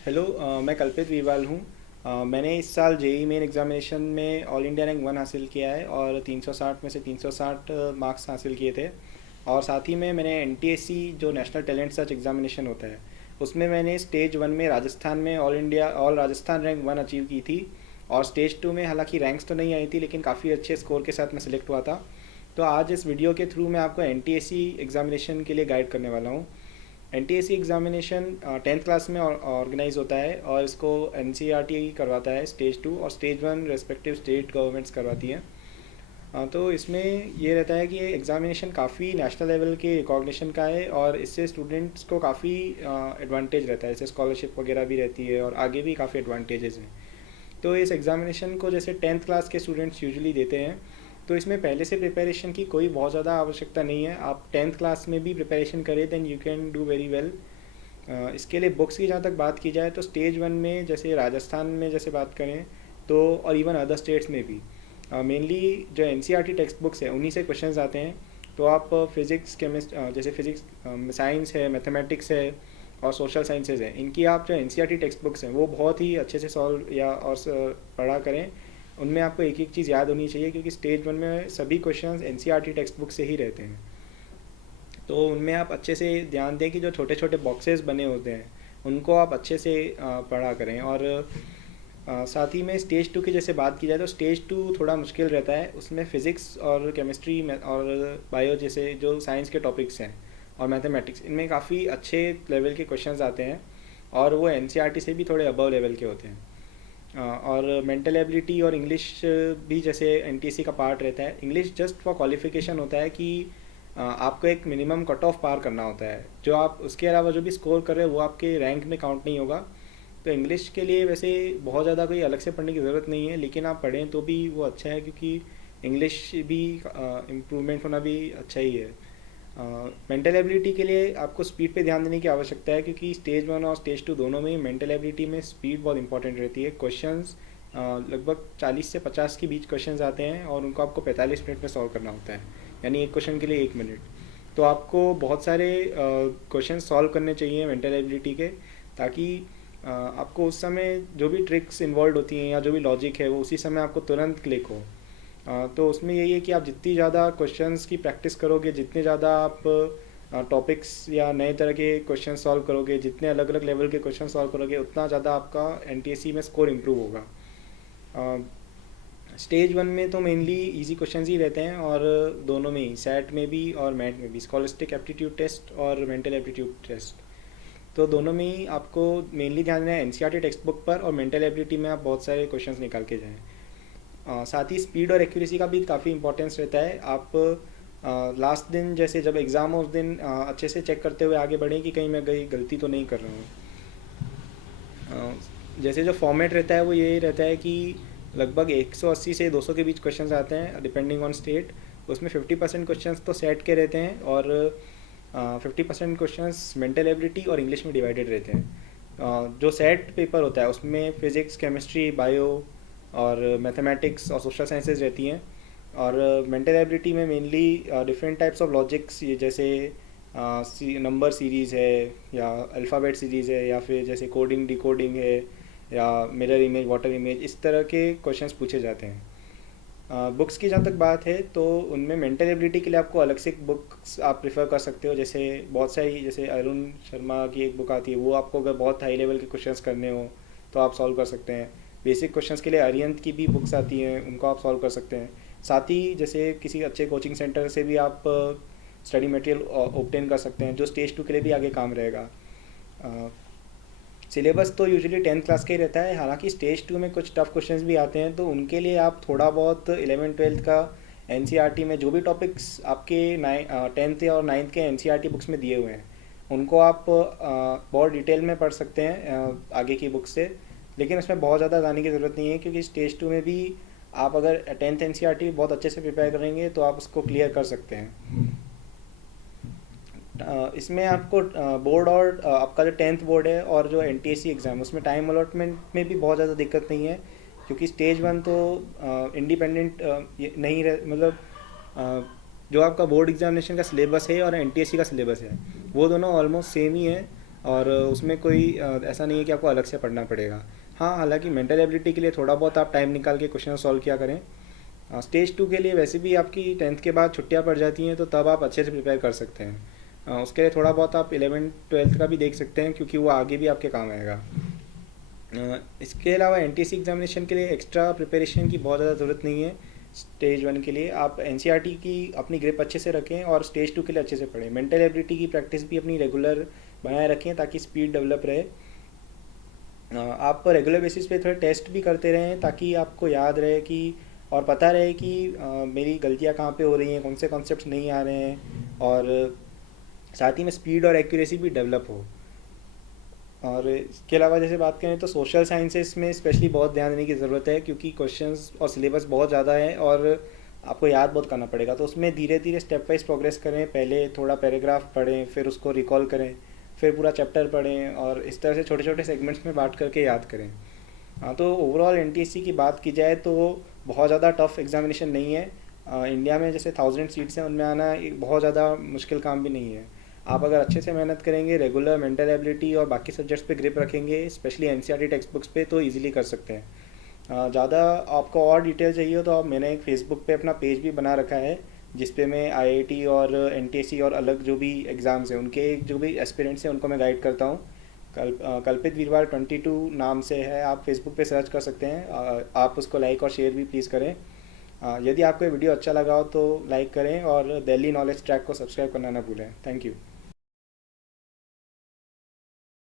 Hello, मैं कल्पित वीरवाल हूँ। मैंने इस साल जेई मेन एग्ज़ामिनेशन में ऑल इंडिया रैंक 1 हासिल किया है और 360 में से 360 मार्क्स हासिल किए थे। और साथ ही में मैंने एनटीएससी जो नेशनल टैलेंट सर्च एग्ज़ामिनेशन होता है उसमें मैंने स्टेज 1 में राजस्थान में ऑल राजस्थान रैंक 1 अचीव की थी। और स्टेज 2 में हालांकि रैंक्स तो नहीं आई थी, लेकिन काफ़ी अच्छे स्कोर के साथ मैं सिलेक्ट हुआ था। तो आज इस वीडियो के थ्रू मैं आपको एनटीएससी एग्ज़ामिनेशन के लिए गाइड करने वाला हूँ। एनटीएससी एग्ज़ामिनेशन 10th क्लास में ऑर्गेनाइज होता है और इसको एनसीईआरटी करवाता है स्टेज 2, और स्टेज 1 रेस्पेक्टिव स्टेट गवर्नमेंट्स करवाती हैं। तो इसमें ये रहता है कि ये एग्ज़ामिनेशन काफ़ी नेशनल लेवल के रिकॉग्निशन का है और इससे स्टूडेंट्स को काफ़ी एडवांटेज रहता है, जैसे स्कॉलरशिप वगैरह भी रहती है और आगे भी काफ़ी एडवांटेजेस हैं। तो इस एग्ज़ामिनेशन को जैसे 10th क्लास के स्टूडेंट्स यूजुअली देते हैं, तो इसमें पहले से प्रिपरेशन की कोई बहुत ज़्यादा आवश्यकता नहीं है। आप 10th क्लास में भी प्रिपरेशन करें then you can do very well. इसके लिए बुक्स की जहाँ तक बात की जाए तो स्टेज 1 में जैसे राजस्थान में जैसे बात करें तो, और इवन अदर स्टेट्स में भी मेनली जो एनसीईआरटी टेक्स्ट बुक्स है उन्हीं से क्वेश्चंस आते हैं। तो आप फिज़िक्स जैसे फिज़िक्स, साइंस है, मैथमेटिक्स है और सोशल साइंसेज हैं, इनकी आप जो एनसीईआरटी टेक्स्ट बुक्स हैं वो बहुत ही अच्छे से सॉल्व या और पढ़ा करें। उनमें आपको एक एक चीज़ याद होनी चाहिए, क्योंकि स्टेज 1 में सभी क्वेश्चंस एनसीईआरटी टेक्स्ट बुक से ही रहते हैं। तो उनमें आप अच्छे से ध्यान दें कि जो छोटे छोटे बॉक्सेस बने होते हैं उनको आप अच्छे से पढ़ा करें। और साथ ही में स्टेज 2 की जैसे बात की जाए तो स्टेज 2 थोड़ा मुश्किल रहता है। उसमें फ़िज़िक्स और केमिस्ट्री और बायो जैसे जो साइंस के टॉपिक्स हैं और मैथमेटिक्स, इनमें काफ़ी अच्छे लेवल के क्वेश्चंस आते हैं और वो एनसीईआरटी से भी थोड़े अबव लेवल के होते हैं। और मेंटल एबिलिटी और इंग्लिश भी जैसे एनटीएससी का पार्ट रहता है। इंग्लिश जस्ट फॉर क्वालिफिकेशन होता है कि आपको एक मिनिमम कट ऑफ पार करना होता है, जो आप उसके अलावा जो भी स्कोर कर रहे हो वो आपके रैंक में काउंट नहीं होगा। तो इंग्लिश के लिए वैसे बहुत ज़्यादा कोई अलग से पढ़ने की ज़रूरत नहीं है, लेकिन आप पढ़ें तो भी वो अच्छा है, क्योंकि इंग्लिश भी इम्प्रूवमेंट होना भी अच्छा ही है। मेंटल एबिलिटी के लिए आपको स्पीड पे ध्यान देने की आवश्यकता है, क्योंकि स्टेज 1 और स्टेज 2 दोनों में मेंटल एबिलिटी में स्पीड बहुत इंपॉर्टेंट रहती है। क्वेश्चंस लगभग 40 से 50 के बीच क्वेश्चंस आते हैं और उनको आपको 45 मिनट में सॉल्व करना होता है, यानी एक क्वेश्चन के लिए 1 मिनट। तो आपको बहुत सारे क्वेश्चन सॉल्व करने चाहिए मेंटल एबिलिटी के, ताकि आपको उस समय जो भी ट्रिक्स इन्वॉल्व होती हैं या जो भी लॉजिक है वो उसी समय आपको तुरंत क्लिक हो। तो उसमें यही है कि आप जितनी ज़्यादा क्वेश्चंस की प्रैक्टिस करोगे, जितने ज़्यादा आप टॉपिक्स या नए तरह के क्वेश्चन सॉल्व करोगे, जितने अलग अलग लेवल के क्वेश्चन सॉल्व करोगे, उतना ज़्यादा आपका एनटीएससी में स्कोर इम्प्रूव होगा। स्टेज 1 में तो मेनली इजी क्वेश्चंस ही रहते हैं, और दोनों में ही, सैट में भी और मैट में भी, स्कॉलस्टिक एप्टीट्यूड टेस्ट और मेंटल एप्टीट्यूड टेस्ट, तो दोनों में ही आपको मेनली ध्यान देना है एनसीईआरटी टेक्स्ट बुक पर, और मेंटल एबिलिटी में आप बहुत सारे क्वेश्चंस निकाल के जाएँ। साथ ही स्पीड और एक्यूरेसी का भी काफ़ी इंपॉर्टेंस रहता है। आप लास्ट दिन जैसे जब एग्ज़ाम हो उस दिन अच्छे से चेक करते हुए आगे बढ़ें कि कहीं मैं कहीं गलती तो नहीं कर रहा हूँ। जैसे जो फॉर्मेट रहता है वो यही रहता है कि लगभग 180 से 200 के बीच क्वेश्चंस आते हैं डिपेंडिंग ऑन स्टेट। उसमें 50% क्वेश्चंस तो सेट के रहते हैं और 50% क्वेश्चंस मेंटल एबिलिटी और इंग्लिश में डिवाइडेड रहते हैं। जो सेट पेपर होता है उसमें फिज़िक्स, केमिस्ट्री, बायो और मैथमेटिक्स और सोशल साइंसेज रहती हैं। और मेंटल एबिलिटी में mainly different types of logics, ये जैसे नंबर सीरीज़ है या अल्फ़ाबेट सीरीज़ है, या फिर जैसे कोडिंग डिकोडिंग है, या मिरर इमेज, वाटर इमेज, इस तरह के क्वेश्चंस पूछे जाते हैं। बुक्स की जहाँ तक बात है तो उनमें मेंटल एबिलिटी के लिए आपको अलग से बुक्स आप प्रेफर कर सकते हो। जैसे बहुत सारी, जैसे अरुण शर्मा की एक बुक आती है, वो आपको अगर बहुत हाई लेवल के क्वेश्चंस करने हो तो आप सॉल्व कर सकते हैं। बेसिक क्वेश्चंस के लिए अरिहंत की भी बुक्स आती हैं, उनको आप सॉल्व कर सकते हैं। साथ ही जैसे किसी अच्छे कोचिंग सेंटर से भी आप स्टडी मटेरियल ऑब्टेन कर सकते हैं, जो स्टेज 2 के लिए भी आगे काम रहेगा। सिलेबस तो यूजुअली 10th क्लास का ही रहता है, हालांकि स्टेज 2 में कुछ टफ क्वेश्चंस भी आते हैं, तो उनके लिए आप थोड़ा बहुत 11th-12th का एनसीईआरटी में जो भी टॉपिक्स आपके 10th और 9th के एनसीईआरटी बुक्स में दिए हुए हैं उनको आप बहुत डिटेल में पढ़ सकते हैं आगे की बुक से। लेकिन उसमें बहुत ज़्यादा जाने की ज़रूरत नहीं है, क्योंकि स्टेज 2 में भी आप अगर 10th एनसीईआरटी बहुत अच्छे से प्रिपेयर करेंगे तो आप उसको क्लियर कर सकते हैं। इसमें आपको बोर्ड और आपका जो 10th बोर्ड है और जो एनटीएससी एग्ज़ाम, उसमें टाइम अलॉटमेंट में भी बहुत ज़्यादा दिक्कत नहीं है, क्योंकि स्टेज 1 तो इंडिपेंडेंट नहीं रह, मतलब जो आपका बोर्ड एग्जामिनेशन का सिलेबस है और एनटीएससी का सिलेबस है वो दोनों ऑलमोस्ट सेम ही है। और उसमें कोई ऐसा नहीं है कि आपको अलग से पढ़ना पड़ेगा। हाँ, हालांकि मेंटल एबिलिटी के लिए थोड़ा बहुत आप टाइम निकाल के क्वेश्चन सॉल्व किया करें। स्टेज 2 के लिए वैसे भी आपकी 10th के बाद छुट्टियां पड़ जाती हैं, तो तब आप अच्छे से प्रिपेयर कर सकते हैं। उसके लिए थोड़ा बहुत आप 11th 12th का भी देख सकते हैं, क्योंकि वो आगे भी आपके काम आएगा। इसके अलावा एनटीएससी एग्जामिनेशन के लिए एक्स्ट्रा प्रिपरेशन की बहुत ज़्यादा ज़रूरत नहीं है। स्टेज 1 के लिए आप एनसीईआरटी की अपनी ग्रिप अच्छे से रखें और स्टेज 2 के लिए अच्छे से पढ़ें। मेंटल एबिलिटी की प्रैक्टिस भी अपनी रेगुलर बनाए रखें ताकि स्पीड डेवलप रहे। आप रेगुलर बेसिस पे थोड़े टेस्ट भी करते रहें ताकि आपको याद रहे कि और पता रहे कि मेरी गलतियाँ कहाँ पे हो रही हैं, कौन से कॉन्सेप्ट्स नहीं आ रहे हैं, और साथ ही में स्पीड और एक्यूरेसी भी डेवलप हो। और इसके अलावा जैसे बात करें तो सोशल साइंसेस में स्पेशली बहुत ध्यान देने की ज़रूरत है, क्योंकि क्वेश्चंस और सिलेबस बहुत ज़्यादा है और आपको याद बहुत करना पड़ेगा। तो उसमें धीरे धीरे स्टेप वाइज प्रोग्रेस करें। पहले थोड़ा पैराग्राफ पढ़ें, फिर उसको रिकॉल करें, फिर पूरा चैप्टर पढ़ें, और इस तरह से छोटे छोटे सेगमेंट्स में बांट करके याद करें। हाँ, तो ओवरऑल एनटीएससी की बात की जाए तो बहुत ज़्यादा टफ एग्जामिनेशन नहीं है। इंडिया में जैसे 1000 सीट्स हैं, उनमें आना एक बहुत ज़्यादा मुश्किल काम भी नहीं है। आप अगर अच्छे से मेहनत करेंगे, रेगुलर मेंटल एबिलिटी और बाकी सब्जेक्ट्स पे ग्रिप रखेंगे, स्पेशली एनसीईआरटी टेक्स्ट बुक्स पे, तो इजीली कर सकते हैं। ज़्यादा आपको और डिटेल चाहिए तो आप, मैंने एक फेसबुक पे अपना पेज भी बना रखा है, जिस पे मैं आईआईटी और एनटीएससी और अलग जो भी एग्ज़ाम्स हैं उनके जो भी एस्पिरेंट्स हैं उनको मैं गाइड करता हूँ। कल्पित वीरवाल 22 नाम से है, आप फेसबुक पे सर्च कर सकते हैं। आप उसको लाइक और शेयर भी प्लीज़ करें। यदि आपको ये वीडियो अच्छा लगा हो तो लाइक करें, और दिल्ली नॉलेज ट्रैक को सब्सक्राइब करना ना भूलें। Thank you.